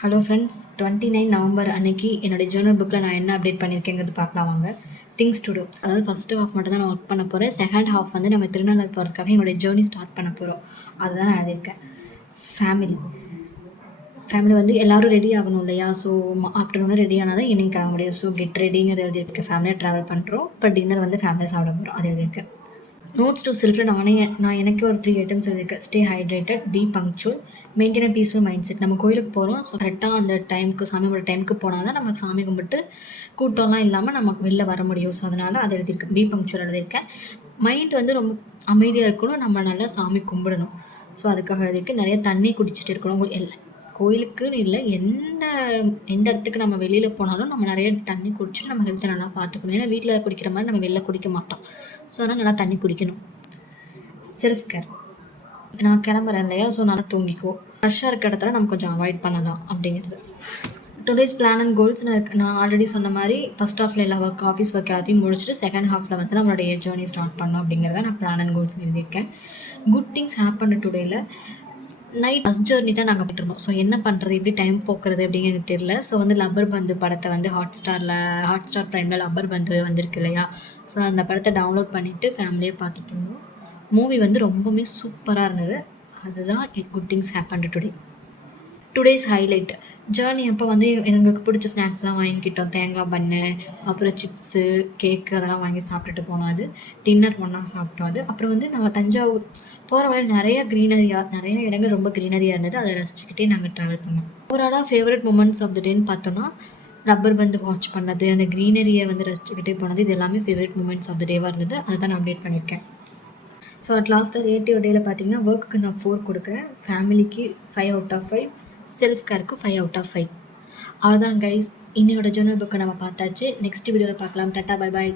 Hello friends, 29 November அன்னைக்கு என்னோடய Journal புக்கில் நான் என்ன அப்டேட் பண்ணியிருக்கேங்கிறது பார்க்கலாம் வாங்க. திங்ஸ் டு டூ, அதாவது ஃபஸ்ட்டு ஹாஃப் மட்டும் தான் நான் ஒர்க் பண்ண போகிறேன். செகண்ட் ஹாஃப் வந்து நம்ம திருநெல்வேலி போகிறதுக்காக என்னோடய ஜேர்னி ஸ்டார்ட் பண்ண போகிறோம். அதுதான் நான் எழுதியிருக்கேன். ஃபேமிலி வந்து எல்லோரும் ரெடி ஆகணும் இல்லையா? ஸோ ஆஃப்டர்நூனே ரெடி ஆனால் தான் ஈவினிங் கிளம்ப முடியும். ஸோ கெட் ரெடிங்கிறது எழுதியிருக்கேன். ஃபேமிலியாக ட்ராவல் பண்ணுறோம். இப்போ டின்னர் வந்து ஃபேமிலியாக சாப்பிட போகிறோம். அது எழுதியிருக்கேன். நோட்ஸ் டு செல்ஃபில் நான் எனக்கு ஒரு 3 ஐட்டம்ஸ் எழுதியிருக்கேன். Stay hydrated, B punctual, maintain a peaceful mind set. நம்ம கோயிலுக்கு போகிறோம். ஸோ கரெக்டாக அந்த டைமுக்கு சாமியோட டைமுக்கு போனால் தான் நம்ம சாமி கும்பிட்டு கூட்டம்லாம் இல்லாமல் நமக்கு வெளில வர முடியும். ஸோ அதனால் அதை எழுதியிருக்கேன். பி பங்க்சுவல் எழுதியிருக்கேன். மைண்ட் வந்து ரொம்ப அமைதியாக இருக்கணும். நம்ம நல்லா சாமி கும்பிடணும். ஸோ அதுக்காக எழுதியிருக்கேன். நிறைய தண்ணி குடிச்சிட்டு இருக்கணும். கோயிலுக்குன்னு இல்லை, எந்த இடத்துக்கு நம்ம வெளியில் போனாலும் நம்ம நிறைய தண்ணி குடிச்சிட்டு நம்ம ஹெல்த்தை நல்லா பார்த்துக்கணும். ஏன்னா வீட்டில் குடிக்கிற மாதிரி நம்ம வெளில குடிக்க மாட்டோம். ஸோ அதனால் நல்லா தண்ணி குடிக்கணும். செல்ஃப் கேர், நான் கிளம்புறேன் இல்லையா? ஸோ நல்லா தூங்கிக்கோ. ரஷ்ஷாக இருக்க இடத்துல நம்ம கொஞ்சம் அவாய்ட் பண்ணலாம் அப்படிங்கிறது. டுடேஸ் பிளான் அண்ட் கோல்ஸ் நான் ஆல்ரெடி சொன்ன மாதிரி ஃபஸ்ட் ஹாஃபில் எல்லா ஆஃபீஸ் ஒர்க் எல்லாத்தையும் முடிச்சுட்டு செகண்ட் ஹாஃபில் வந்து நம்மளுடைய ஜேர்னி ஸ்டார்ட் பண்ணோம் அப்படிங்கிறத நான் பிளான் அண்ட் கோல்ஸ் எழுதியிருக்கேன். குட் திங்ஸ் ஹேப்பன் டுடேயில். நைட் பஸ் ஜேர்னி தான் நாங்கள் போயிட்டுருந்தோம். ஸோ என்ன பண்ணுறது, எப்படி டைம் போக்குறது அப்படிங்கிறது எனக்கு தெரியல. ஸோ வந்து லப்பர் பந்து படத்தை வந்து ஹாட்ஸ்டார் ப்ரைமில் லப்பர் பந்து வந்திருக்கு இல்லையா? ஸோ அந்த படத்தை டவுன்லோட் பண்ணிவிட்டு ஃபேமிலியாக பார்த்துட்டு இருந்தோம். மூவி வந்து ரொம்பவுமே சூப்பராக இருந்தது. அதுதான் good things happen today. Today's highlight, journey அப்போ வந்து எங்களுக்கு பிடிச்ச ஸ்நாக்ஸ்லாம் வாங்கிக்கிட்டோம். தேங்காய் பன்னு, அப்புறம் சிப்ஸு, கேக்கு அதெல்லாம் வாங்கி சாப்பிட்டுட்டு போனோம். அது டின்னர் ஒன்றா சாப்பிட்டோம். அது அப்புறம் வந்து நாங்கள் தஞ்சாவூர் போகிற வழியில் நிறைய இடங்கள் ரொம்ப க்ரீனரியாக இருந்தது. அதை ரசிச்சுக்கிட்டே நாங்கள் ட்ராவல் பண்ணோம். ஓவராலாக ஃபேவரட் மூமெண்ட்ஸ் ஆஃப் த டேன்னு பார்த்தோன்னா ரப்பர் பந்து வாட்ச் பண்ணது, அந்த க்ரீனரியை வந்து ரசிச்சுக்கிட்டே போனது, இது எல்லாமே ஃபேவரட் மூமெண்ட்ஸ் ஆஃப் த டேவாக இருந்தது. அதை தான் நான் அப்டேட் பண்ணியிருக்கேன். ஸோ அட் லாஸ்ட்டாக ரேட்டிவ் டேயில் பார்த்தீங்கன்னா ஒர்க்குக்கு நான் 4 கொடுக்குறேன், ஃபேமிலிக்கு 5 out of 5, செல்ஃப் கேருக்கு 5 out of 5. அவ்வளோதான் கைஸ், இன்னையோட ஜேர்னல் புக்கை நம்ம பார்த்தாச்சு. நெக்ஸ்ட் வீடியோவில் பார்க்கலாம். Tata, bye bye.